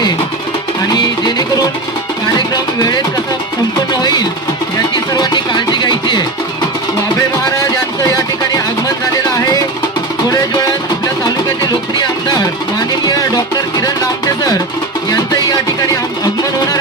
आहे आणि जेणेकरून कार्यक्रम वेळेत कसा संपन्न होईल याची सर्वांनी काळजी घ्यायची आहे. वाबळे महाराज यांचं या ठिकाणी आगमन झालेलं आहे. थोड्याच वेळात आपल्या तालुक्याचे लोकप्रिय आमदार माननीय डॉक्टर किरण लामटे सर यांचंही या ठिकाणी आगमन होणार